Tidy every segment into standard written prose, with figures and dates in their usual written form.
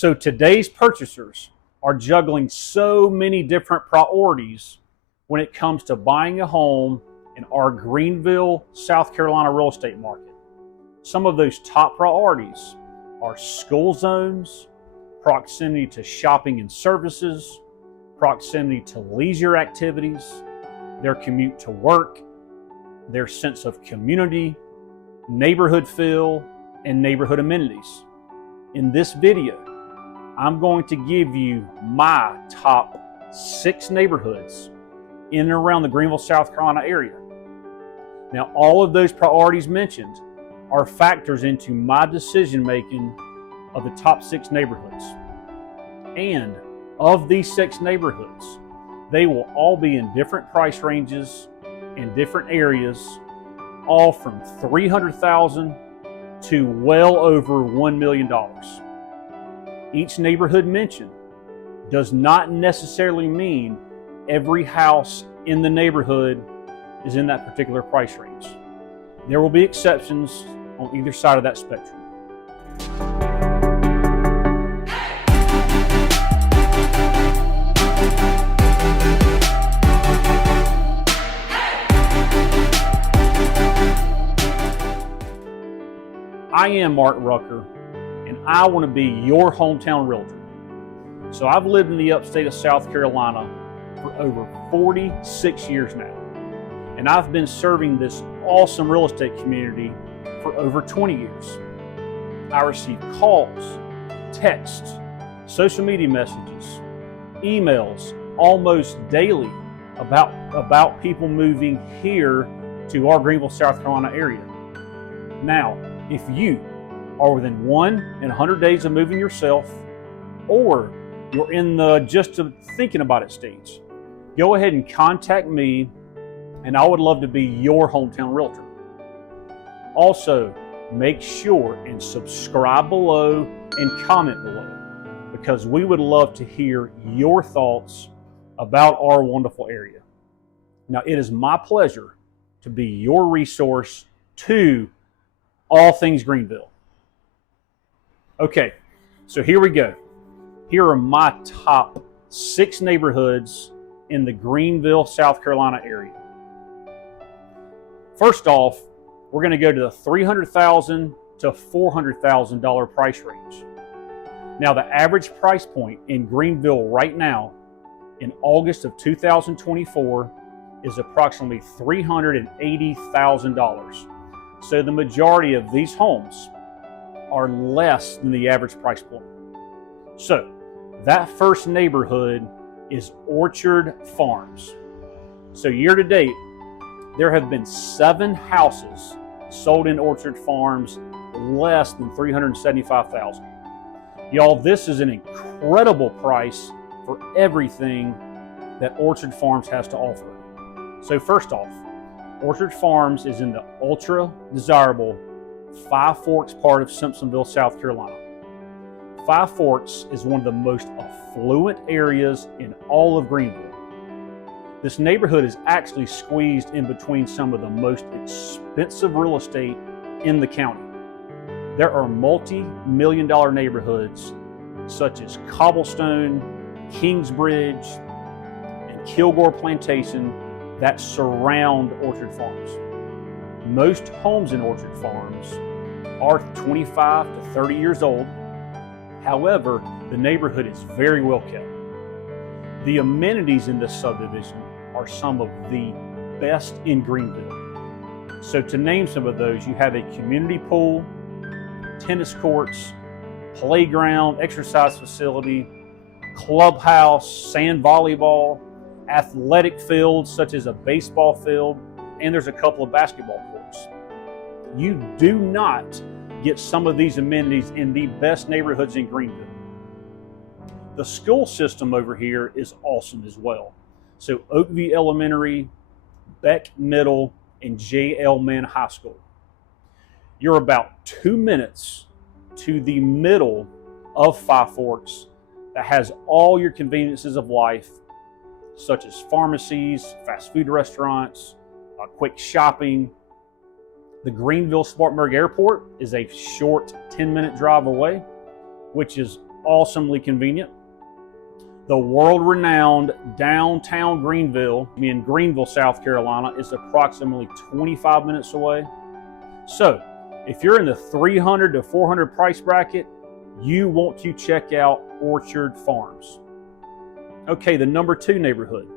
So today's purchasers are juggling so many different priorities when it comes to buying a home in our Greenville, South Carolina real estate market. Some of those top priorities are school zones, proximity to shopping and services, proximity to leisure activities, their commute to work, their sense of community, neighborhood feel, and neighborhood amenities. In this video, I'm going to give you my top 6 neighborhoods in and around the Greenville, South Carolina area. Now, all of those priorities mentioned are factors into my decision making of the top 6 neighborhoods. And of these 6 neighborhoods, they will all be in different price ranges in different areas, all from $300,000 to well over $1 million. Each neighborhood mentioned does not necessarily mean every house in the neighborhood is in that particular price range. There will be exceptions on either side of that spectrum. I am Mark Rucker, and I want to be your hometown realtor. So I've lived in the upstate of South Carolina for over 46 years now, and I've been serving this awesome real estate community for over 20 years. I receive calls, texts, social media messages, emails almost daily about people moving here to our Greenville, South Carolina area. Now, if you are within 100 days of moving yourself, or you're in the just thinking about it stage, go ahead and contact me, and I would love to be your hometown realtor. Also, make sure and subscribe below and comment below, because we would love to hear your thoughts about our wonderful area. Now, it is my pleasure to be your resource to all things Greenville. Okay, so here we go. Here are my top 6 neighborhoods in the Greenville, South Carolina area. First off, we're going to go to the $300,000 to $400,000 price range. Now, the average price point in Greenville right now in August of 2024 is approximately $380,000. So the majority of these homes are less than the average price point. So that first neighborhood is Orchard Farms. So year to date, there have been 7 houses sold in Orchard Farms less than $375,000. Y'all, this is an incredible price for everything that Orchard Farms has to offer. So first off, Orchard Farms is in the ultra desirable Five Forks part of Simpsonville, South Carolina. Five Forks is one of the most affluent areas in all of Greenville. This neighborhood is actually squeezed in between some of the most expensive real estate in the county. There are multi-million-dollar neighborhoods such as Cobblestone, Kingsbridge, and Kilgore Plantation that surround Orchard Farms. Most homes in Orchard Farms are 25 to 30 years old. However, the neighborhood is very well kept. The amenities in this subdivision are some of the best in Greenville. So to name some of those, you have a community pool, tennis courts, playground, exercise facility, clubhouse, sand volleyball, athletic fields such as a baseball field, and there's a couple of basketball courts. You do not get some of these amenities in the best neighborhoods in Greenville. The school system over here is awesome as well. So Oakview Elementary, Beck Middle, and J.L. Mann High School. You're about 2 minutes to the middle of Five Forks that has all your conveniences of life, such as pharmacies, fast food restaurants, quick shopping. The Greenville Spartanburg Airport is a short 10-minute drive away, which is awesomely convenient. The world-renowned downtown Greenville, in Greenville, South Carolina, is approximately 25 minutes away. So, if you're in the 300 to 400 price bracket, you want to check out Orchard Farms. Okay, the number 2 neighborhood.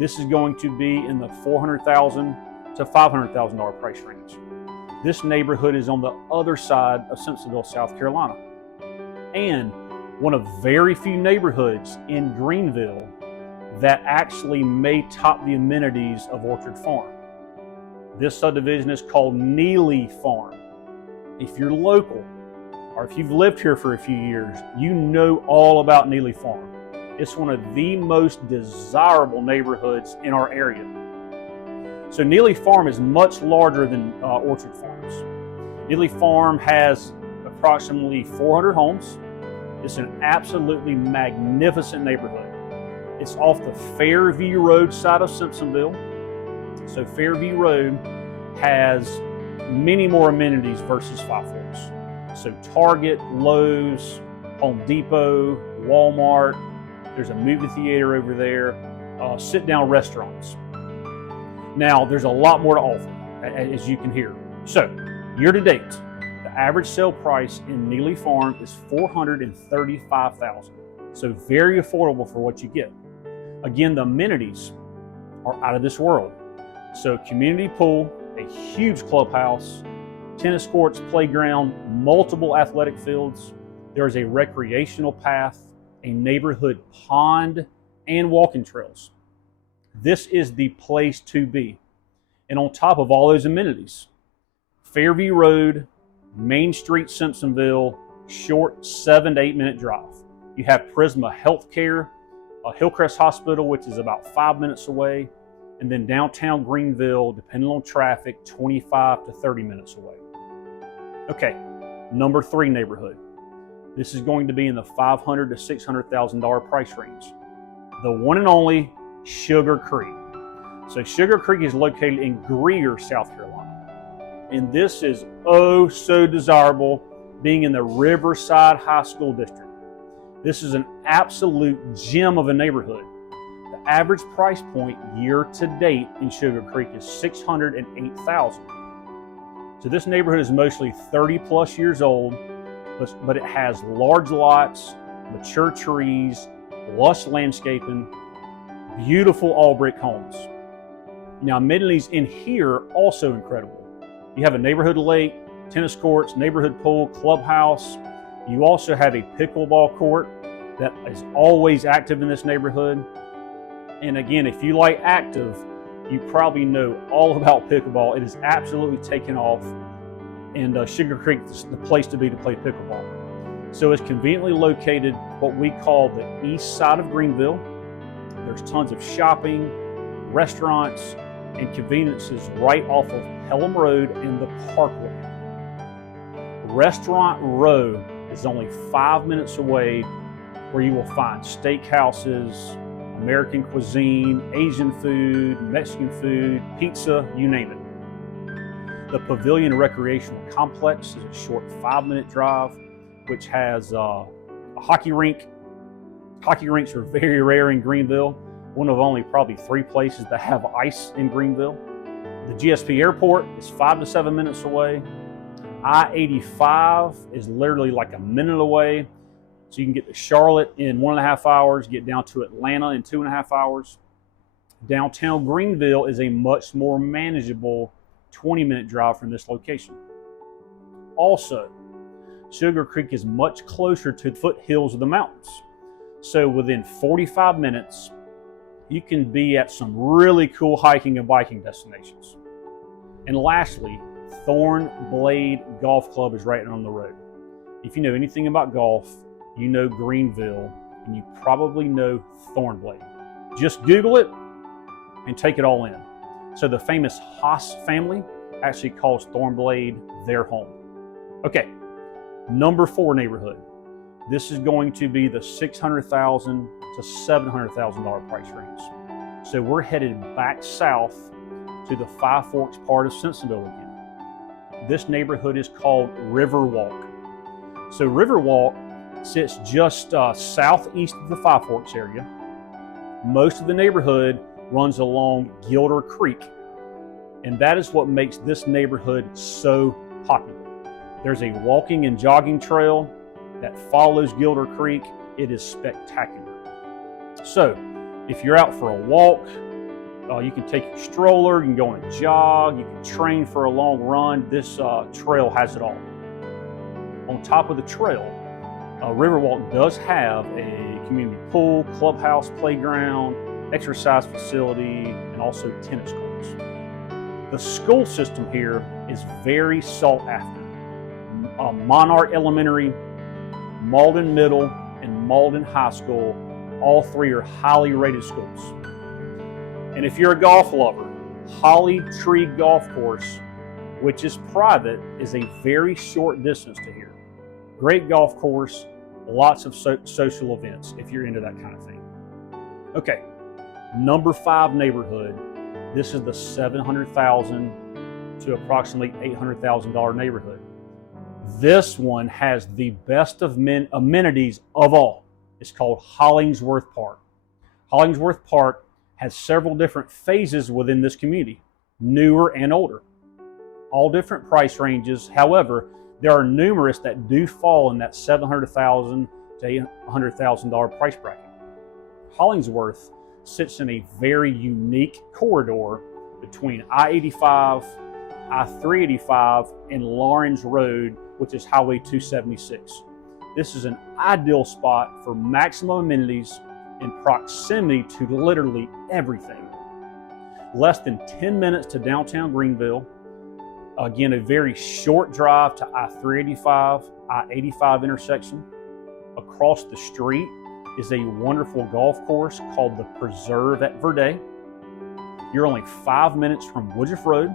This is going to be in the $400,000 to $500,000 price range. This neighborhood is on the other side of Simpsonville, South Carolina, and one of very few neighborhoods in Greenville that actually may top the amenities of Orchard Farm. This subdivision is called Neely Farm. If you're local, or if you've lived here for a few years, you know all about Neely Farm. It's one of the most desirable neighborhoods in our area. So Neely Farm is much larger than Orchard Farms. Neely Farm has approximately 400 homes. It's an absolutely magnificent neighborhood. It's off the Fairview Road side of Simpsonville. So Fairview Road has many more amenities versus Five Forks. So Target, Lowe's, Home Depot, Walmart, there's a movie theater over there, sit-down restaurants. Now, there's a lot more to offer, as you can hear. So, year to date, the average sale price in Neely Farm is $435,000. So very affordable for what you get. Again, the amenities are out of this world. So community pool, a huge clubhouse, tennis courts, playground, multiple athletic fields. There is a recreational path, a neighborhood pond, and walking trails. This is the place to be. And on top of all those amenities, Fairview Road, Main Street, Simpsonville, short 7 to 8 minute drive. You have Prisma Healthcare, Hillcrest Hospital, which is about 5 minutes away, and then downtown Greenville, depending on traffic, 25 to 30 minutes away. Okay, number 3 neighborhood. This is going to be in the $500,000 to $600,000 price range. The one and only Sugar Creek. So Sugar Creek is located in Greer, South Carolina. And this is oh so desirable, being in the Riverside High School District. This is an absolute gem of a neighborhood. The average price point year to date in Sugar Creek is $608,000. So this neighborhood is mostly 30 plus years old, but it has large lots, mature trees, lush landscaping, beautiful all brick homes. Now, amenities in here are also incredible. You have a neighborhood lake, tennis courts, neighborhood pool, clubhouse. You also have a pickleball court that is always active in this neighborhood. And again, if you like active, you probably know all about pickleball. It is absolutely taken off, and Sugar Creek is the place to be to play pickleball. So it's conveniently located what we call the east side of Greenville. There's tons of shopping, restaurants, and conveniences right off of Pelham Road and the Parkway. Restaurant Row is only 5 minutes away, where you will find steakhouses, American cuisine, Asian food, Mexican food, pizza, you name it. The Pavilion Recreational Complex is a short 5-minute drive, which has a hockey rink. Hockey rinks are very rare in Greenville, one of only probably 3 places that have ice in Greenville. The GSP Airport is 5 to 7 minutes away. I-85 is literally like a minute away. So you can get to Charlotte in 1.5 hours, get down to Atlanta in 2.5 hours. Downtown Greenville is a much more manageable 20-minute drive from this location. Also, Sugar Creek is much closer to the foothills of the mountains. So within 45 minutes, you can be at some really cool hiking and biking destinations. And lastly, Thornblade Golf Club is right on the road. If you know anything about golf, you know Greenville, and you probably know Thornblade. Just Google it and take it all in. So the famous Haas family actually calls Thornblade their home. Okay, number 4 neighborhood. This is going to be the $600,000 to $700,000 price range. So we're headed back south to the Five Forks part of Simpsonville again. This neighborhood is called Riverwalk. So Riverwalk sits just southeast of the Five Forks area. Most of the neighborhood runs along Gilder Creek, and that is what makes this neighborhood so popular. There's a walking and jogging trail that follows Gilder Creek. It is spectacular. So if you're out for a walk, you can take your stroller, you can go on a jog, you can train for a long run. This trail has it all. On top of the trail, Riverwalk does have a community pool, clubhouse, playground, exercise facility, and also tennis courts. The school system here is very sought after. Monarch Elementary, Malden Middle, and Malden High School, all three are highly rated schools. And if you're a golf lover, Holly Tree Golf Course, which is private, is a very short distance to here. Great golf course, lots of social events if you're into that kind of thing. Okay, number 5 neighborhood. This is the $700,000 to approximately $800,000 neighborhood. This one has the best of amenities of all. It's called Hollingsworth Park. Hollingsworth Park has several different phases within this community, newer and older. All different price ranges. However, there are numerous that do fall in that $700,000 to $800,000 price bracket. Hollingsworth sits in a very unique corridor between I-85, I-385, and Lawrence Road, which is Highway 276. This is an ideal spot for maximum amenities and proximity to literally everything. Less than 10 minutes to downtown Greenville. Again, a very short drive to I-385, I-85 intersection. Across the street is a wonderful golf course called the Preserve at Verde. You're only 5 minutes from Woodruff Road,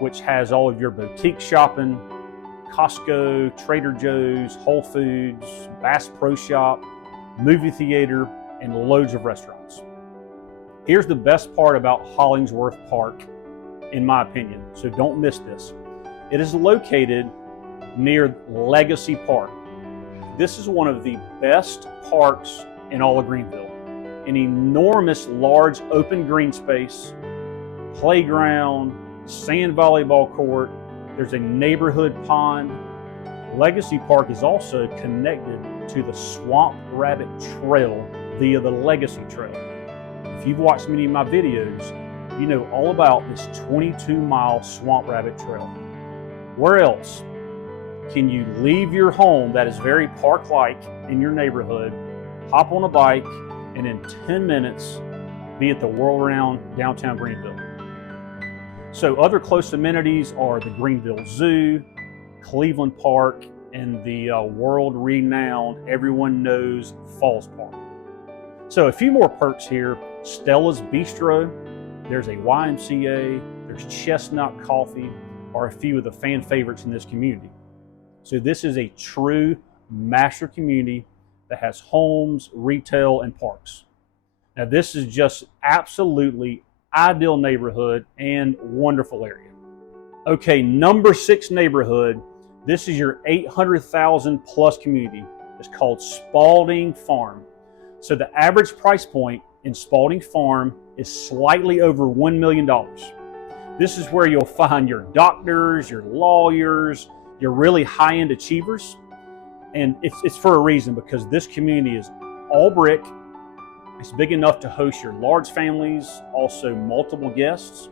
which has all of your boutique shopping, Costco, Trader Joe's, Whole Foods, Bass Pro Shop, movie theater, and loads of restaurants. Here's the best part about Hollingsworth Park, in my opinion, so don't miss this. It is located near Legacy Park. This is one of the best parks in all of Greenville. An enormous, large, open green space, playground, sand volleyball court. There's a neighborhood pond. Legacy Park is also connected to the Swamp Rabbit Trail via the Legacy Trail. If you've watched many of my videos, you know all about this 22-mile Swamp Rabbit Trail. Where else can you leave your home that is very park-like in your neighborhood, hop on a bike, and in 10 minutes be at the world-renowned downtown Greenville? So other close amenities are the Greenville Zoo, Cleveland Park, and the world-renowned, everyone knows, Falls Park. So a few more perks here. Stella's Bistro, there's a YMCA, there's Chestnut Coffee, are a few of the fan favorites in this community. So this is a true master community that has homes, retail, and parks. Now this is just absolutely ideal neighborhood and wonderful area. Okay, number 6 neighborhood. This is your 800,000 plus community. It's called Spalding Farm. So the average price point in Spalding Farm is slightly over $1 million. This is where you'll find your doctors, your lawyers, your really high-end achievers. And it's for a reason, because this community is all brick. It's big enough to host your large families, also multiple guests.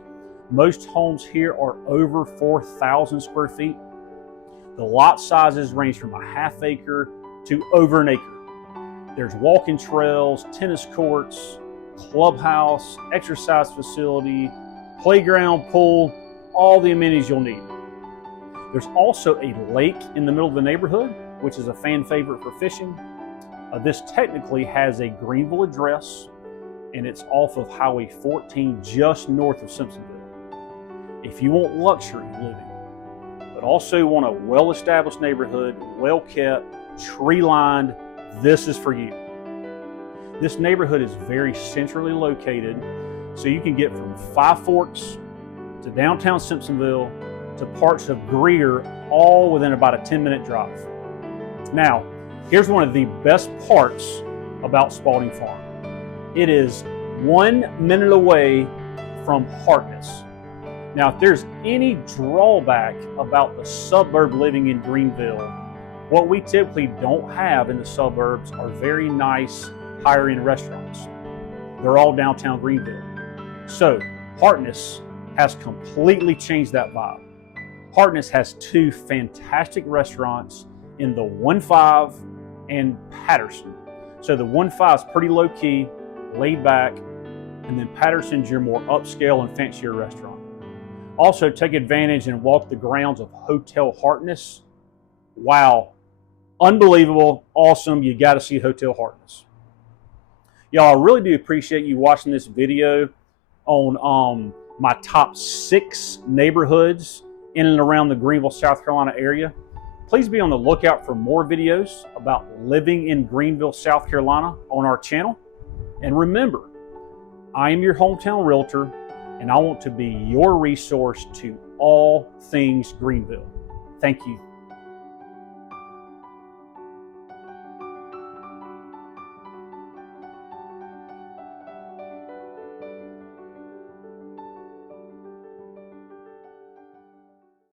Most homes here are over 4,000 square feet. The lot sizes range from a half acre to over an acre. There's walking trails, tennis courts, clubhouse, exercise facility, playground, pool, all the amenities you'll need. There's also a lake in the middle of the neighborhood, which is a fan favorite for fishing. This technically has a Greenville address, and it's off of Highway 14 just north of Simpsonville. If you want luxury living, but also want a well-established neighborhood, well-kept, tree-lined, this is for you. This neighborhood is very centrally located, so you can get from Five Forks to downtown Simpsonville to parts of Greer, all within about a 10-minute drive. Now, Here's one of the best parts about Spalding Farm. It is 1 minute away from Hartness. Now, if there's any drawback about the suburb living in Greenville, what we typically don't have in the suburbs are very nice higher end restaurants. They're all downtown Greenville. So Hartness has completely changed that vibe. Hartness has 2 fantastic restaurants in the 1-5 and Patterson. So the 1-5 is pretty low key, laid back, and then Patterson's your more upscale and fancier restaurant. Also, take advantage and walk the grounds of Hotel Hartness. Wow, unbelievable, awesome. You got to see Hotel Hartness. Y'all, I really do appreciate you watching this video on my top 6 neighborhoods in and around the Greenville, South Carolina area. Please be on the lookout for more videos about living in Greenville, South Carolina on our channel. And remember, I am your hometown realtor, and I want to be your resource to all things Greenville. Thank you.